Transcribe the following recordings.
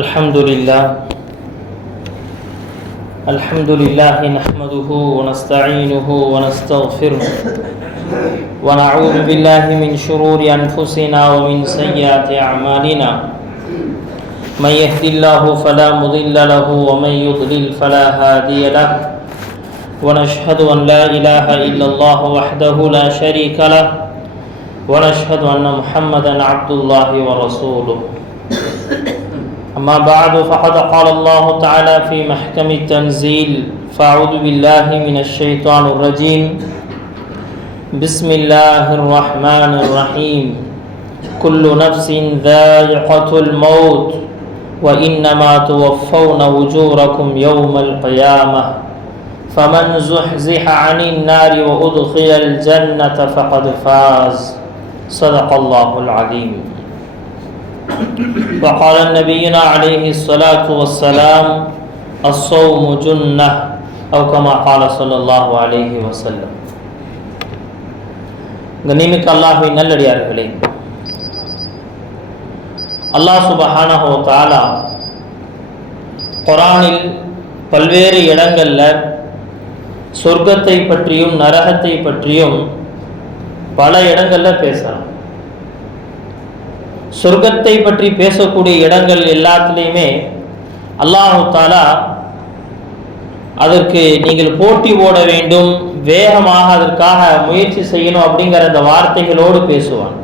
الحمد لله نحمده ونستعينه ونستغفره ونعوذ بالله من شرور أنفسنا ومن سيئات أعمالنا من يهد الله فلا مضل له ومن يضلل فلا هادي له ونشهد أن لا إله إلا الله وحده لا شريك له ونشهد أن محمدا عبد الله ورسوله أما بعد فقد قال الله تعالى في محكم التنزيل فأعوذ بالله من الشيطان الرجيم بسم الله الرحمن الرحيم كل نفس ذائقة الموت وإنما توفون أجوركم يوم القيامة فمن زحزح عن النار وأدخل الجنة فقد فاز صدق الله العظيم وقال نبينا عليه الصلاة والسلام الصوم جنة أو كما قال صلى الله عليه وسلم. கண்ணியமிக்க அல்லாஹ்வின் நல்லடியார்களே, அல்லாஹ் சுப்ஹானஹு வ தஆலா குர்ஆனில் பல்வேறு இடங்கள்ல சொர்க்கத்தை பற்றியும் நரகத்தை பற்றியும் பல இடங்கள்ல பேசுறான். சொர்க்கத்தை பற்றி பேசக்கூடிய இடங்கள் எல்லாத்துலேயுமே அல்லாஹு தஆலா அதற்கு நீங்கள் போட்டி ஓட வேண்டும், வேகமாக அதற்காக முயற்சி செய்யணும் அப்படிங்கிற அந்த வார்த்தைகளோடு பேசுவான்.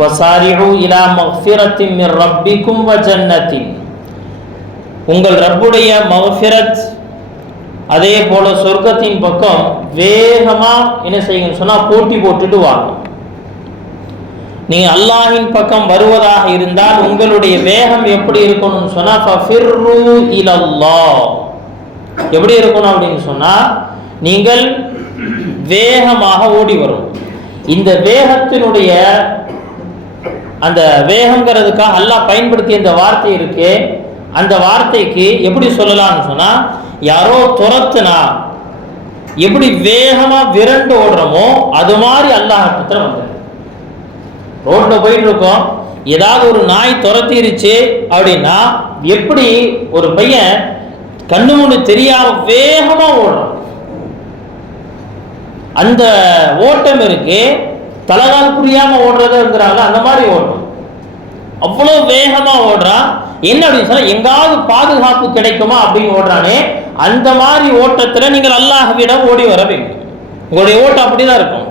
வசாரிஉ இலா மக்ஃபிரத்தின் மின் ரப்பிக்கும் வ ஜன்னத்தின், உங்கள் ரப்புடைய மக்ஃபிரத் அதே போல சொர்க்கத்தின் பக்கம் வேகமா என்ன செய்யுங்கன்னு சொன்னா போட்டி போட்டுட்டு வாங்க. நீங்க அல்லாஹ்வின் பக்கம் வருவதாக இருந்தால் உங்களுடைய வேகம் எப்படி இருக்கணும்னு சொன்னா ஃபஃபிர்ரு இலல்லாஹ், எப்படி இருக்கணும் அப்படின்னு சொன்னா நீங்கள் வேகமாக ஓடி வரும். இந்த வேகத்தினுடைய அந்த வேகம்ங்கிறதுக்காக அல்லாஹ் பயன்படுத்திய இந்த வார்த்தை இருக்கு. அந்த வார்த்தைக்கு எப்படி சொல்லலாம்னு சொன்னா, யாரோ துரத்துனா எப்படி வேகமா விரண்டு ஓடுறோமோ அது மாதிரி அல்லாஹ் பத்திரம் வந்து ரோட்ல போயிட்டு இருக்கோம், ஏதாவது ஒரு நாய் துரத்திருச்சு அப்படின்னா எப்படி ஒரு பையன் கண்ணு முன்னு தெரியாம வேகமா ஓடுறான், அந்த ஓட்டம் இருக்கு. தலகால் புரியாம ஓடுறதுங்கிறாங்க, அந்த மாதிரி ஓடுறான். அவ்வளவு வேகமா ஓடுறான். என்ன அப்படின்னு சொன்னா எங்காவது பாதுகாப்பு கிடைக்குமா அப்படின்னு ஓடுறானே, அந்த மாதிரி ஓட்டத்துல நீங்கள் அல்லாஹ்விடம் ஓடி வர வேண்டும். உங்களுடைய ஓட்டம் அப்படிதான் இருக்கும்.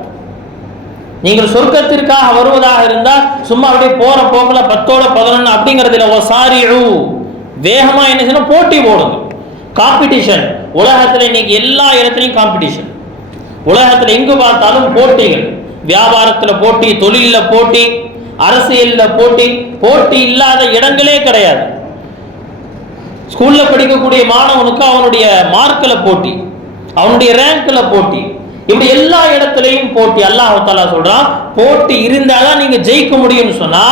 நீங்கள் சொர்க்கத்திற்காக வருவதாக இருந்தால் சும்மா அப்படியே போற போக்குல 10ஓட 11 அப்படிங்கிறதுல வசாரிஉ வேகமா என்ன செய்யணும், போட்டி போடுங்க. காம்படிஷன் உலகத்துல இன்னைக்கு எல்லா இடத்துலையும் காம்படிஷன். உலகத்துல எங்கு பார்த்தாலும் போட்டிகள், வியாபாரத்துல போட்டி, தொழில போட்டி, அரசியல்ல போட்டி. போட்டி இல்லாத இடங்களே கிடையாது. ஸ்கூல்ல படிக்கக்கூடிய மாணவனுக்கு அவனுடைய மார்க்கில் போட்டி, அவனுடைய ரேங்க்ல போட்டி, இப்படி எல்லா இடத்துலையும் போட்டி. அல்லாஹ் தஆலா சொல்றான், போட்டி இருந்தாதான் நீங்க ஜெயிக்க முடியும்னு சொன்னா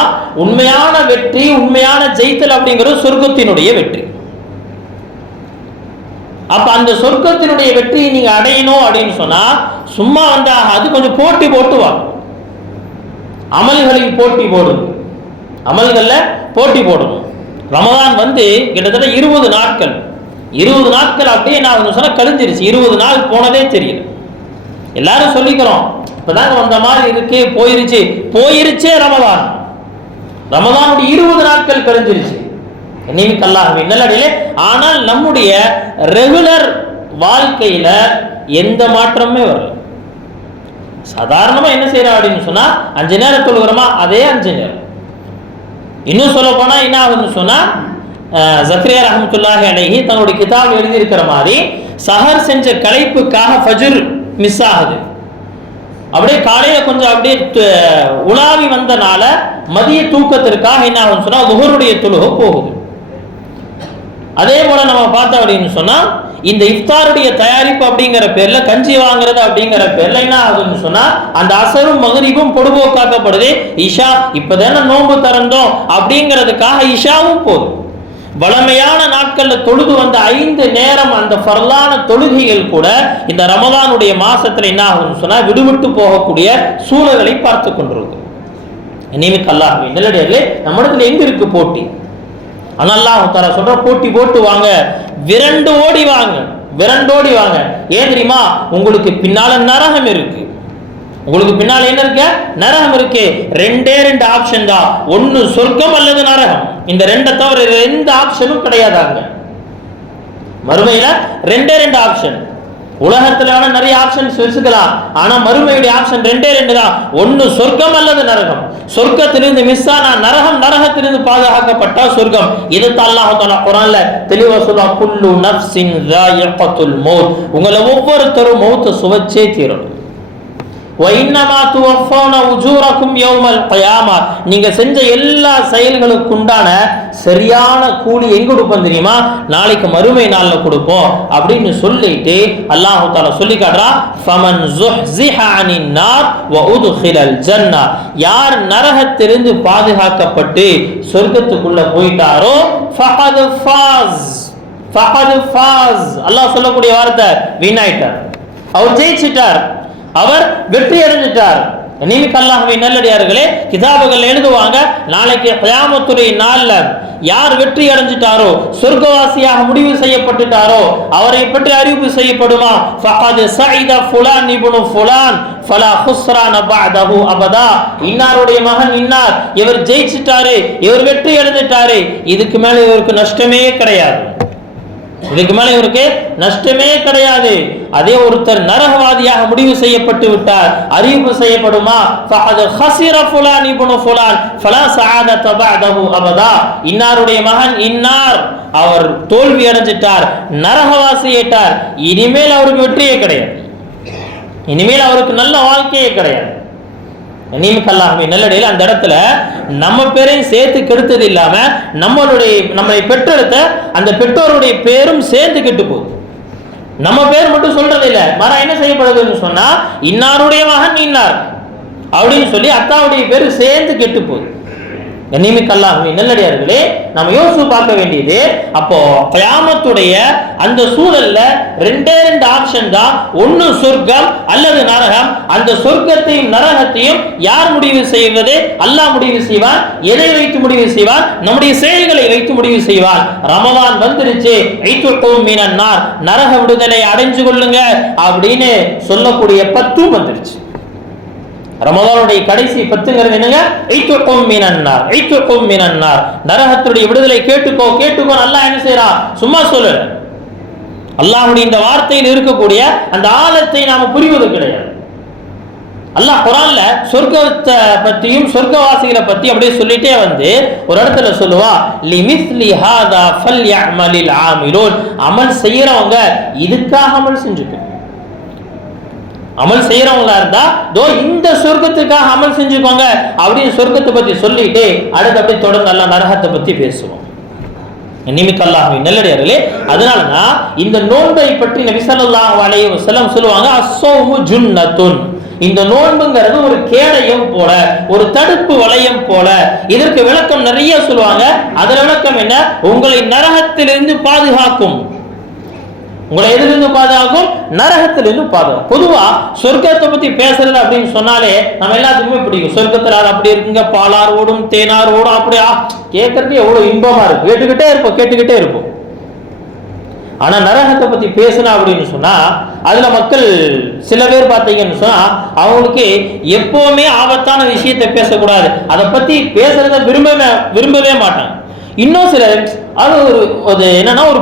உண்மையான வெற்றி, உண்மையான ஜெயித்தல் அப்படிங்கிறது சொர்க்கத்தினுடைய வெற்றி. அப்ப அந்த சொர்க்கத்தினுடைய வெற்றியை நீங்க அடையணும் அப்படின்னு சொன்னா சும்மா வந்தா அது கொஞ்சம் போட்டி போட்டு வாங்க. அமல்களில் போட்டி போடுங்க, அமல்கள்ல போட்டி போடணும். ரமதான் வந்து கிட்டத்தட்ட 20 நாட்கள், 20 நாட்கள் அப்படியே நான் சொன்ன கழிஞ்சிருச்சு. 20 நாள் போனதே தெரியல. எல்லாரும் சொல்லிக்கிறோம் இப்பதாங்க வந்த மாதிரி இருக்கு, போயிருச்சே ரமதான். ரமதானுடைய 20 நாட்கள் கழிஞ்சிருச்சு. அல்லாஹ்வின் நல்லடியார்களே, ஆனால் நம்முடைய ரெகுலர் வாழ்க்கையில எந்த மாற்றமே வரல. சாதாரணமா என்ன செய்யறோம் அப்படின்னு சொன்னா 5 நேரம் தொழுகிறோமா, அதே 5 நேரம். இன்னும் சொல்ல போனா என்ன ஆகுதுன்னு சொன்னா ஜக்கரியா ரஹ்மத்துல்லாஹி அலைஹி தன்னுடைய கிதாப் எழுதியிருக்கிற மாதிரி சஹர் செஞ்ச களைப்புக்காக ஃபஜ்ர் மிஸ் ஆகுது. அப்படியே காலையில கொஞ்சம் அப்படியே உலாவி வந்தனால மதிய தூக்கத்திற்காக என்ன ஆகுதுன்னு சொன்னா லுஹருடைய தொழுகை போகுது. அதே போல நம்ம பார்த்தோம் அப்படின்னு சொன்னா இந்த இஃப்தாருடைய தயாரிப்பு அப்படிங்கிற பேர்ல, கஞ்சி வாங்குறது அப்படிங்கிற பேர்ல என்ன ஆகுதுன்னு சொன்னா அந்த அசரும் மகரிபும் பொடுபோக்காக்கப்படுது. இஷா இப்பதானே நோன்பு திறந்தோம் அப்படிங்கிறதுக்காக இஷாவும் போகுது. வளமையான நாட்கள்ல தொழுது வந்த 5 நேரம் அந்த ஃபர்லான தொழுகைகள் கூட இந்த ரமலானுடைய மாசத்துல என்ன ஆகுதுன்னு சொன்னா விடுவிட்டு போகக்கூடிய சூழல்களை பார்த்து கொண்டிருக்கு. நியமிக்க அல்லாஹ்வின் நல்லடியார்களே, நம்மிடத்துல எங்க இருக்கு போட்டி? ஆனா அல்லாஹ் தஆலா சொல்ற போட்டி போட்டு வாங்க, விரண்டு ஓடி வாங்க, விரண்டோடி வாங்க. ஏன் தெரியுமா? உங்களுக்கு பின்னால நரகம் இருக்கு. உங்களுக்கு பின்னால என்ன இருக்கு? நரகம் இருக்கு. ரெண்டே ரெண்டு ஆப்ஷன் தான், ஒன்னு சொர்க்கம் அல்லது நரகம். இந்த ரெண்டை தவிர எந்த ஆப்ஷனும் கிடையாதாங்க. மறுமையில ரெண்டே ரெண்டு ஆப்ஷன். உலகத்துல வேணா நிறைய ஆப்ஷன்ஸ் வச்சுக்கலாம், ஆனா மறுமையுடைய ஆப்ஷன் ரெண்டே ரெண்டு தான், ஒன்னு சொர்க்கம் அல்லது நரகம். சொர்க்கத்திலிருந்து மிஸ் ஆனா நரகம், நரகத்திலிருந்து பாதுகாக்கப்பட்டா சொர்க்கம். இதுதான் அல்லாஹ் தஆலா குர்ஆன்ல தெளிவா சொல்றா, குல்லு நஃப்ஸின் ذائقத்துல் மௌத். உங்களை ஒவ்வொருத்தரும் மௌத்தை சுவைச்சே தீரணும். وَإِنَّمَا تُوَفَّوْنَ أُجُورَكُمْ يَوْمَ الْقِيَامَةِ. நீங்க செஞ்ச எல்லா செயல்களுக்குண்டான சரியான கூலி எங்க கொடுப்போம் தெரியுமா? நாளைக்கு மறுமை நாள்ல கொடுப்போம் அப்படின்னு சொல்லிட்டு அல்லாஹ் தஆலா சொல்லி காட்டுறா, ஃபமன் ஸுஹ்ஸிஹ அனின் நார் வ உத்கிலல் ஜன்னah. யார் நரகத்திலிருந்து பாதுகாக்கப்பட்டு சொர்க்கத்துக்குள்ள போயிட்டாரோ ஃபகத் ஃபாஸ், ஃபகத் ஃபாஸ். அல்லாஹ் சொல்லக்கூடிய வார்த்தை வீணாயிட்டார், அவர் ஜெயிச்சிட்டார், அவர் வெற்றி அடைஞ்சிட்டார். நியமிக்க அல்லாஹ்வின் நல்லடியார்களே, கிதாபுகள் எழுதுவாங்க, நாளைக்கு கியாமத்துடைய நாள்ல யார் வெற்றி அடைஞ்சிட்டாரோ, சொர்க்கவாசியாக முடிவு செய்யப்பட்டுட்டாரோ, அவரை பற்றி அறிவிப்பு செய்யப்படுமா, ஃபகத் ஸஇத ஃபுலான் இப்னு ஃபுலான் ஃபலா ஹுஸ்ரான பஅதஹு அபதா. இன்னாருடைய மகன் இன்னார், இவர் ஜெயிச்சிட்டாரு, இவர் வெற்றி அடைஞ்சிட்டாரு, இதுக்கு மேல இவருக்கு நஷ்டமே கிடையாது, இதுக்கு மேல இவருக்கு நஷ்டமே கிடையாது. அதே ஒருத்தர் நரகவாதியாக முடிவு செய்யப்பட்டு விட்டார், அறிவிப்பு செய்யப்படுமா, ஃபகத் ஹஸிர ஃபுலான் இப்னு ஃபுலான் ஃபலா ஸஆதத பஅதஹு அபதா. இன்னாருடைய மகன் இன்னார், அவர் தோல்வி அடைஞ்சிட்டார், நரகவாசியாயிட்டார், இனிமேல் அவருக்கு வெற்றியே கிடையாது, இனிமேல் அவருக்கு நல்ல வாழ்க்கையே கிடையாது. நியமிக்க அல்லாஹ்வின் நல்லடியார்களே, அந்த இடத்துல நம்ம பேரையும் சேர்த்து கெடுத்தது இல்லாம நம்மளை பெற்றெடுத்த அந்த பெற்றோருடைய பேரும் சேர்ந்து கெட்டு போகுது. நம்ம பேர் மட்டும் சொல்றது இல்ல, மரம் என்ன செய்யப்படுதுன்னு சொன்னா, இன்னாருடைய மகன் இன்னார் அப்படின்னு சொல்லி அத்தாவுடைய பேரு சேர்ந்து கெட்டு போகுது. நியமிக்க அல்லாஹ்வின் நல்லடியார்களே, நம்ம யோசிச்சு பார்க்க வேண்டியது, அப்போ கியாமத்துடைய அந்த சூழல்ல ரெண்டே ரெண்டு ஆப்ஷன் தான், ஒன்னு சொர்க்கம் அல்லது நரகம். அந்த சொர்க்கத்தையும் நரகத்தையும் யார் முடிவு செய்வது? அல்லாஹ் முடிவு செய்வான். எதை வைத்து முடிவு செய்வான்? நம்முடைய செயல்களை வைத்து முடிவு செய்வான். ரமலான் வந்துருச்சு, ஐத்துக்கும் மினன் நார், நரக விடுதலை அடைஞ்சு கொள்ளுங்க அப்படின்னு சொல்லக்கூடிய 10 வந்துருச்சு. ரமலானுடைய கடைசி 10ங்கிறது என்னங்க? ஐத்துக்கும் மினன் நார், ஐத்துக்கும் மினன் நார், நரகத்துடைய விடுதலை கேட்டுக்கோ கேட்டுக்கோ. அல்லாஹ் என்ன செய்றான்? சும்மா சொல்லல. அல்லாஹ்வுடைய இந்த வார்த்தையில் இருக்கக்கூடிய அந்த ஆழத்தை நாம புரிவது கிடையாது. அல்லாஹ் குர்ஆன்ல சொர்க்கத்தை பத்தியும் சொர்க்கவாசிகளை பத்தி அப்படியே சொல்லிட்டே வந்து ஒரு இடத்துல சொல்லுவா, லிமிஸ்லி ஹாதா ஃபல்யஅமலில் ஆமிலூன். அமல் செய்யறவங்க இதுக்காக அமல் செஞ்சுக்கணும். அமல் செய்யறவங்களா இருந்தா தோ இந்த சொர்க்கத்துக்காக அமல் செஞ்சுக்கோங்க அப்படின்னு சொர்க்கத்தை பத்தி சொல்லிட்டு அடுத்து அப்படியே தொடர்ந்து அல்லாஹ் நரகத்தை பத்தி பேசுவோம். நியமிக்க அல்லாஹ்வின் நல்லடியார்களே, அதனாலதான் இந்த நோன்பை பற்றி நபி ஸல்லல்லாஹு அலைஹி வஸல்லம் சொல்லுவாங்க, அஸ்ஸௌமு ஜுன்னத்துன். இந்த நோன்புங்கிறது ஒரு கேடயம் போல, ஒரு தடுப்பு வளையம் போல. இதற்கு விளக்கம் நிறைய சொல்லுவாங்க. அதுல விளக்கம் என்ன? உங்களை நரகத்திலிருந்து பாதுகாக்கும். உங்களை எதிலிருந்து பாதுகாக்கும்? நரகத்திலிருந்து பாதுகாக்கும். பொதுவா சொர்க்கத்தை பத்தி பேசுறது அப்படின்னு சொன்னாலே நம்ம எல்லாத்துக்குமே பிடிக்கும். சொர்க்கத்துல அப்படி இருக்குங்க, பாலார் ஓடும் தேனார் ஓடும், அப்படியா கேட்கறதுக்கு எவ்வளவு இன்பமா இருக்கு, கேட்டுக்கிட்டே இருப்போம். ஆனா நரகத்தை பத்தி பேசணும் அப்படின்னு சொன்னா அதுல மக்கள் சில பேர் பார்த்தீங்கன்னு சொன்னா அவங்களுக்கு எப்பவுமே ஆபத்தான விஷயத்தை பேசக்கூடாது, அதை பத்தி பேசுறத விரும்பவே மாட்டாங்க. இன்னும் சிலர் அது ஒரு என்னன்னா ஒரு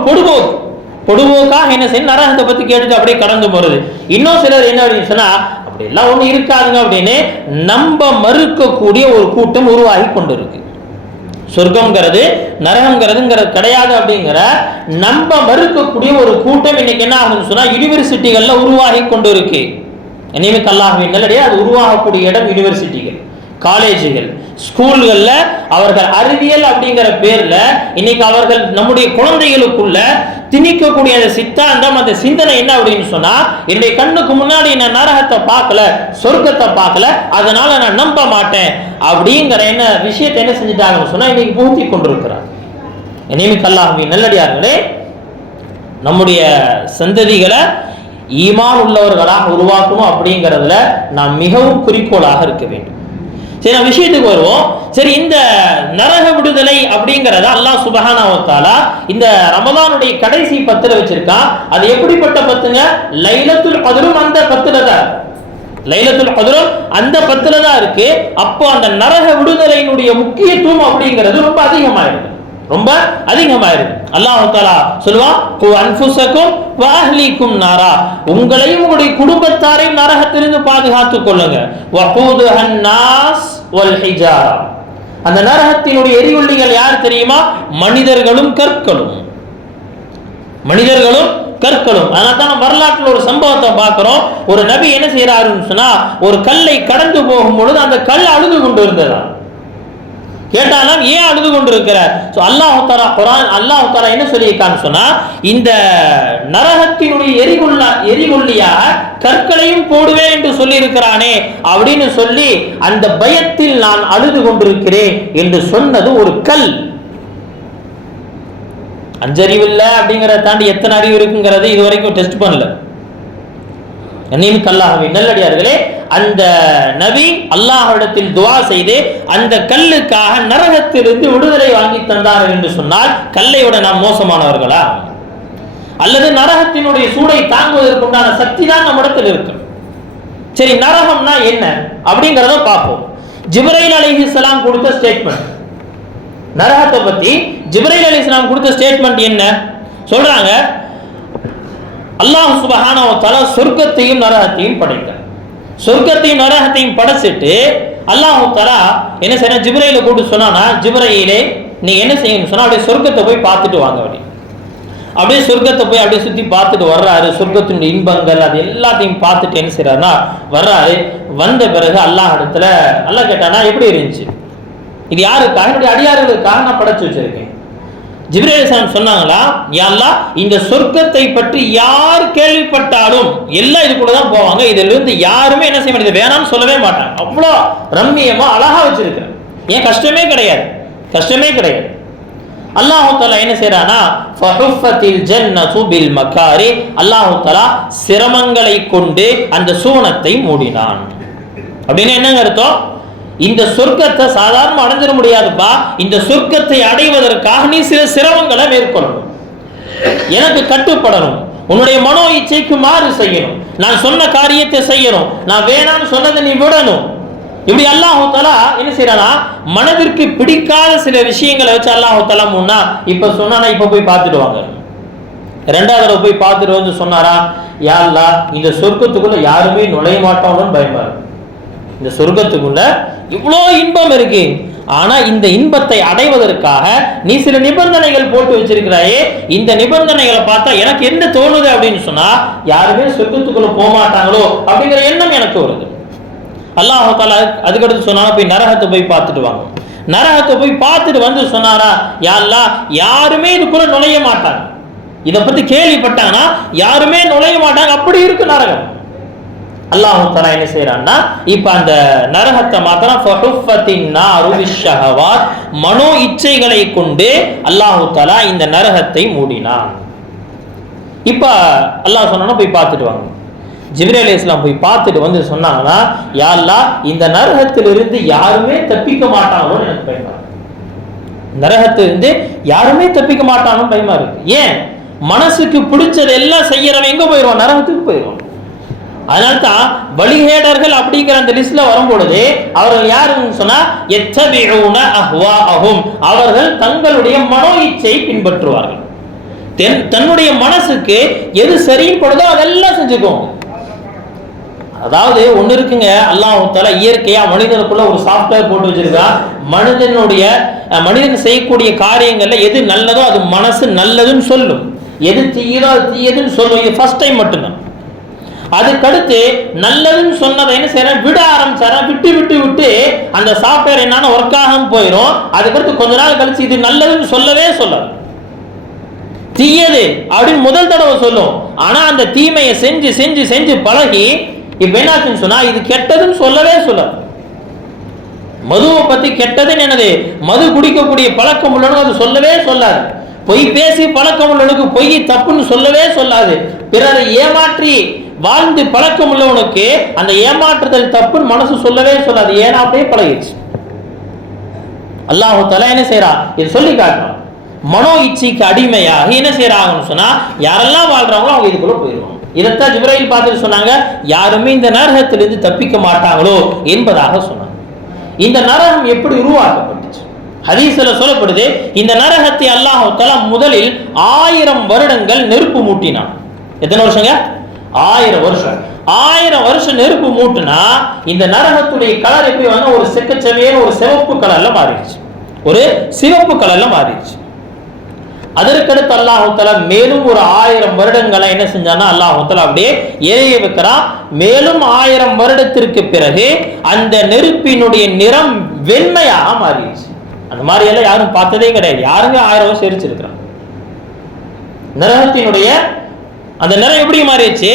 பொடுபோக்காக என்ன செய்யணும், நரகத்தை பத்தி கேட்டுட்டு அப்படியே கடந்து போறது. இன்னும் சிலர் என்ன அப்படின்னு சொன்னா அப்படி எல்லாம் ஒண்ணு இருக்காதுங்க அப்படின்னு நம்ப மறுக்கக்கூடிய ஒரு கூட்டம் உருவாகி கொண்டு இருக்கு. சொர்க்கம்ங்கிறது நரகம்ங்கிறதுங்கிறது கிடையாது அப்படிங்கிற நம்ப மறுக்கக்கூடிய ஒரு கூட்டம் இன்னைக்கு என்ன ஆகுதுன்னு சொன்னா யூனிவர்சிட்டிகள்ல உருவாகி கொண்டு இருக்கு. நியமிக்க அல்லாஹ்வின் நல்லடியார்களே, அது உருவாகக்கூடிய இடம் யூனிவர்சிட்டிகள், காலேஜுகள், ஸ்கூல்கள்ல அவர்கள் அறிவியல் அப்படிங்கிற பேர்ல இன்னைக்கு அவர்கள் நம்முடைய குழந்தைகளுக்குள்ள திணிக்கக்கூடிய அந்த சித்தாந்தம், அந்த சிந்தனை என்ன அப்படின்னு சொன்னா, என்னுடைய கண்ணுக்கு முன்னாடி நான் நரகத்தை பார்க்கல, சொர்க்கத்தை பார்க்கல, அதனால நான் நம்ப மாட்டேன் அப்படிங்கிற என்ன விஷயத்தை என்ன செஞ்சுட்டாங்கன்னு சொன்னா இன்னைக்கு புகுத்தி கொண்டிருக்கிறார். நியமிக்க அல்லாஹ்வின் நல்லடியார்களே, நம்முடைய சந்ததிகளை ஈமான் உள்ளவர்களாக உருவாக்கணும் அப்படிங்கிறதுல நாம் மிகவும் குறிக்கோளாக இருக்க வேண்டும். சரி, நான் விஷயத்துக்கு வருவோம். சரி, இந்த நரக விடுதலை அப்படிங்கறத அல்லாஹ் சுப்ஹானஹு வ தஆலா இந்த ரமலானுடைய கடைசி 10ல வச்சிருக்கான். அது எப்படிப்பட்ட 10ங்க? லைலத்துல் கத்ரும் அந்த 10ல தான். லைலத்துல் கத்ரும் அந்த 10ல தான் இருக்கு. அப்போ அந்த நரக விடுதலையினுடைய முக்கியத்துவம் அப்படிங்கிறது ரொம்ப அதிகமாயிருக்கு, ரொம்ப அதிகமாயிருக்கு. அல்லாஹ் தஆலா சொல்லுவான், கு அன்ஃபுஸக்கும் வ அஹ்லீக்கும் நாரா, உங்களையும் உங்களுடைய குடும்பத்தாரையும் நரகத்திலிருந்து பாதுகாத்துக் கொள்ளுங்க. வகூதுஹன் நாஸ் வல் ஹிஜாரா, அந்த நரகத்தினுடைய எரிவுள்ளிகள் யார் தெரியுமா? மனிதர்களும் கற்களும், மனிதர்களும் கற்களும். அதனால தான் வரலாற்றில் ஒரு சம்பவத்தை பார்க்கிறோம். ஒரு நபி என்ன செய்யறாருன்னு சொன்னா, ஒரு கல்லை கடந்து போகும் பொழுது அந்த கல் அழுது கொண்டு இருந்ததா. கேட்டாலும் ஏன் அழுது கொண்டிருக்கிறார்? அல்லாஹ் தஆலா என்ன சொல்லியிருக்கான்னு சொன்னா, இந்த நரகத்தினுடைய எரிகொல்லியாக கற்களையும் போடுவேன் என்று சொல்லி இருக்கிறானே அப்படின்னு சொல்லி அந்த பயத்தில் நான் அழுது கொண்டிருக்கிறேன் என்று சொன்னது ஒரு கல். அஞ்சறிவு இல்லை அப்படிங்கிறத தாண்டி எத்தனை அறிவு இருக்குங்கிறத இதுவரைக்கும் டெஸ்ட் பண்ணல. அல்லாஹ்வே நல்லடியார்களே, அந்த நபி அல்லாஹ்விடத்தில் துஆ செய்து அந்த கல்லுக்காக நரகத்திலிருந்து விடுதலை வாங்கி தந்தார் என்று சொன்னால் கல்லை விட நாம் மோசமானவர்களா? அல்லது நரகத்தினுடைய சூடை தாங்குவதற்குண்டான சக்தி தான் நம்மிடத்தில் இருக்கு. சரி, நரகம்னா என்ன அப்படிங்கிறத பார்ப்போம். ஜிப்ரைல் அலைஹிஸ்ஸலாம் கொடுத்த ஸ்டேட்மெண்ட், நரகத்தை பத்தி ஜிப்ரைல் அலைஹிஸ்ஸலாம் கொடுத்த ஸ்டேட்மெண்ட் என்ன சொல்றாங்க? அல்லாஹ் சுப்ஹானஹு வ தஆலா சொர்க்கத்தையும் நரகத்தையும் படைத்தார். சொர்க்கத்தையும் நரகத்தையும் படைச்சிட்டு அல்லாஹ் தஆலா என்ன செய்யற, ஜிப்ரைல கூப்பிட்டு சொன்னானா, ஜிப்ரைலே நீ என்ன செய்யணும்னு சொன்னா அப்படியே சொர்க்கத்தை போய் பார்த்துட்டு வாங்க. அப்படியே சொர்க்கத்தை போய் அப்படியே சுத்தி பார்த்துட்டு வர்றாரு. சொர்க்கத்தினுடைய இன்பங்கள் அது எல்லாத்தையும் பார்த்துட்டு என்ன செய்யறாருன்னா வர்றாரு. வந்த பிறகு அல்லாஹ் இடத்துல அல்லாஹ் கேட்டானா, எப்படி இருந்துச்சு? இது யாருக்காக? என்னுடைய அடியார்களுக்காக நான் படைச்சு வச்சிருக்கேன். ஜிப்ரீல் அலைஹிஸ்ஸலாம் சொன்னாங்களா, யா அல்லாஹ், இந்த சொர்க்கத்தை பற்றி யார் கேள்விப்பட்டாலும் எல்லாம் இதுக்குள்ள தான் போவாங்க, இதுல இருந்து யாருமே என்ன செய்ய மாட்டாங்க, வேணாம்னு சொல்லவே மாட்டாங்க. அவ்வளோ ரம்மியமா அழகா வச்சிருக்கிறேன். ஏன் கஷ்டமே கிடையாது, கஷ்டமே கிடையாது. அல்லாஹ் தஆலா என்ன செய்றானா, ஃபஹுஃபத்தில் ஜன்னத்து பில் மகாரி, அல்லாஹ் தஆலா சிரமங்களை கொண்டு அந்த சுவனத்தை மூடினான். அப்படின்னு என்னங்க அர்த்தம்? இந்த சொர்க்கத்தை சாதாரண அடைஞ்சிட முடியாதுப்பா. இந்த சொர்க்கத்தை அடைவதற்காக நீ சில சிரமங்களை மேற்கொள்ளணும், எனக்கு கட்டுப்படணும், உன்னுடைய மனோ இச்சைக்கு மாறு செய்யணும், நான் சொன்ன காரியத்தை செய்யணும், நான் வேணான்னு சொன்னதை நீ விடணும். இப்படி அல்லாஹ் தஆலா என்ன செய்யறானா, மனதிற்கு பிடிக்காத சில விஷயங்களை வச்சு அல்லாஹ் தஆலா முன்னா இப்ப சொன்னானா, இப்ப போய் பார்த்துட்டு வாங்க. ரெண்டாவது தடவை போய் பார்த்துட்டு வந்து சொன்னாரா, யா அல்லாஹ், இந்த சொர்க்கத்துக்குள்ள யாருமே நுழைய மாட்டாங்கன்னு பயமா இருக்கு. இந்த சொர்க்கத்துக்குள்ள இவ்வளோ இன்பம் இருக்கு, ஆனா இந்த இன்பத்தை அடைவதற்காக நீ சில நிபந்தனைகள் போட்டு வச்சிருக்கிறாயே, இந்த நிபந்தனைகளை பார்த்தா எனக்கு என்ன தோணுது அப்படின்னு சொன்னா, யாருமே சொர்க்கத்துக்குள்ள போக மாட்டாங்களோ அப்படிங்கிற எண்ணம் எனக்கு வருது. அல்லாஹ் தஆலா அதுக்கடுத்து சொன்னா, போய் நரகத்தை போய் பார்த்துட்டு வாங்க. நரகத்தை போய் பார்த்துட்டு வந்து சொன்னாரா, யா அல்லாஹ், யாருமே இதுக்குள்ள நுழைய மாட்டாங்க, இதை பத்தி கேள்விப்பட்டாங்கன்னா யாருமே நுழைய மாட்டாங்க, அப்படி இருக்கு நரகம். அல்லாஹ் தஆலா என்ன செய்யறான்னா, இப்ப அந்த நரகத்தை மாத்திரம் ஃபஹுஃபத்தின் நாரு பிஷ்ஷஹவாத், மனோ இச்சைகளை கொண்டு அல்லாஹ் தஆலா இந்த நரகத்தை மூடினான். இப்ப அல்லாஹ் சொன்னா போய் பார்த்துட்டு வாங்க. ஜிப்ரீல் அலைஹிஸ்ஸலாம் போய் பார்த்துட்டு வந்து சொன்னாங்கன்னா, யா அல்லாஹ், இந்த நரகத்திலிருந்து யாருமே தப்பிக்க மாட்டாங்களோன்னு எனக்கு பயமா இருக்கு. நரகத்திலிருந்து யாருமே தப்பிக்க மாட்டானோ பயமா இருக்கு. ஏன்? மனசுக்கு பிடிச்சது எல்லாம் செய்யறவன் எங்க போயிடுவான்? நரகத்துக்கு போயிடுவான். அதனால்தான் வழிகேடர்கள் அப்படிங்கிற அந்த லிஸ்ட்ல வரும்பொழுது அவர்கள் யாருன்னு சொன்னா, யத்தபிஊன அஹ்வாஅஹும், அவர்கள் தங்களுடைய மனோ இச்சையை பின்பற்றுவார்கள். தன்னுடைய மனசுக்கு எது சரின்னு படுதோ அதெல்லாம் செஞ்சுக்குவாங்க. அதாவது ஒண்ணு இருக்குங்க, அல்லாஹ் தஆலா இயற்கையா மனிதனுக்குள்ள ஒரு சாஃப்ட்வேர் போட்டு வச்சிருக்கா. மனிதன் செய்யக்கூடிய காரியங்கள்ல எது நல்லதோ அது மனசு நல்லதுன்னு சொல்லும், எது தீயதோ அது தீயதுன்னு சொல்லும். இது ஃபர்ஸ்ட் டைம் மட்டும்தான். அதுக்கடுத்து நல்லதுன்னு சொன்னதை என்ன செய்யறேன், விட ஆரம்பிச்சாரன். விட்டு விட்டு விட்டு அந்த சாஃப்ட்வேர் என்னன்னா ஒர்க் ஆகாம போயிடும். அதுக்கடுத்து கொஞ்ச நாள் கழிச்சு இது நல்லதுன்னு சொல்லவே சொல்லாது, தீயது அப்படின்னு முதல் தடவை சொல்லும். ஆனா அந்த தீமையை செஞ்சு செஞ்சு செஞ்சு பழகி இப்ப என்னாச்சுன்னு சொன்னா இது கெட்டதுன்னு சொல்லவே சொல்லாது. மதுவை பத்தி கெட்டதுன்னு என்னது, மது குடிக்கக்கூடிய பழக்கம் உள்ளவனுக்கு அது சொல்லவே சொல்லாது. பொய் பேசி பழக்கம் உள்ளவனுக்கு பொய் தப்புன்னு சொல்லவே சொல்லாது. பிறரை ஏமாற்றி வாழ்ந்து பழக்கம் உள்ளவனுக்கு அந்த ஏமாற்றுதல் தப்புன்னு மனசு சொல்லவே சொல்லாது. ஏன்னா அப்படியே பழகிடுச்சு. அல்லாஹ் தஆலா என்ன செய்றான், இது சொல்லி காட்டுறான். மனோ இச்சைக்கு அடிமையாக என்ன செய்யறாங்கன்னு சொன்னா, யாரெல்லாம் வாழ்றாங்களோ அவங்க இதுக்குள்ள போயிடுவாங்க. இதைத்தான் ஜிப்ரீல் பார்த்துட்டு சொன்னாங்க, யாருமே இந்த நரகத்திலிருந்து தப்பிக்க மாட்டாங்களோ என்பதாக சொன்னாங்க. இந்த நரகம் எப்படி உருவாக்கப்பட்டுச்சு? ஹதீஸ்ல சொல்லப்படுது, இந்த நரகத்தை அல்லாஹ் தஆலா முதலில் 1000 வருடங்கள் நெருப்பு மூட்டினான். எத்தனை வருஷங்க? 1000 வருஷம். 1000 வருஷம் நெருப்பு மூட்டினா இந்த நரகத்துடைய கலர் எப்படி வந்து ஒரு செக்கச்சவையான ஒரு சிவப்பு கலர்ல மாறிடுச்சு, ஒரு சிவப்பு கலர்ல மாறிடுச்சு. அதற்கடுத்து அல்லாஹ் தஆலா மேலும் ஒரு 1000 வருடங்களை என்ன செஞ்சானா அல்லாஹ் தஆலா அப்படியே எரிய வைக்கிறான். மேலும் 1000 வருடத்திற்கு பிறகு அந்த நெருப்பினுடைய நிறம் வெண்மையாக மாறிடுச்சு. அந்த மாதிரி எல்லாம் யாரும் பார்த்ததே கிடையாது. யாருங்க 1000 வருஷம் எரிச்சிருக்கிறாங்க. நரகத்தினுடைய அந்த நிறம் எப்படி மாறிடுச்சு?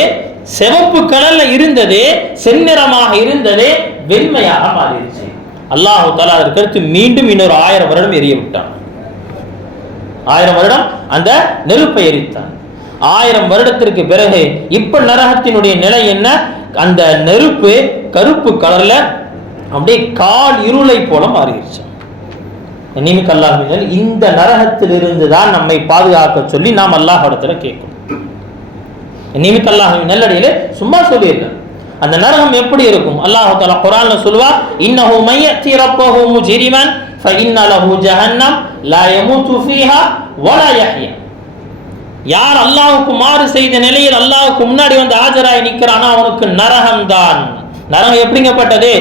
சிவப்பு கலர்ல இருந்தது செந்நிறமாக இருந்தது வெண்மையாக மாறிடுச்சு. அல்லாஹ் தஆலா அதற்கடுத்து மீண்டும் இன்னொரு 1000 வருடம் எரிய விட்டான். 1000 வருடம் அந்த நெருப்பை எரித்தான். 1000 வருடத்திற்கு பிறகு இப்ப நரகத்தினுடைய நிலை என்ன? அந்த நெருப்பு கருப்பு கலர்ல அப்படியே கால் இருளை போல மாறிடுச்சு. நிமிக் அல்லாஹ் இந்த நரகத்திலிருந்து தான் நம்மை பாதுகாக்க சொல்லி நாம் அல்லாஹ் இடத்துல கேட்கணும். நிமிக் அல்லாஹ் நல்லடியிலே சும்மா சொல்லியிருக்க அந்த நரகம் எப்படி இருக்கும்? அல்லாஹ் தஆலா குர்ஆன்ல சொல்வா, இன்னஹு மய்யத்தி ரப்பஹு முஜ்ரிமன் ஃபஇன்ன லஹு ஜஹன்னம் லா யமூது ஃபீஹா வலா யஹ்யா. யார் அல்லாஹ்வுக்கு மாறு செய்த நிலையில் அல்லாஹ்வுக்கு முன்னாடி வந்து ஆஜராய் நிற்கிறானோ அவனுக்கு நரகம் தான். நரகம் எப்படிங்கப்பட்டது?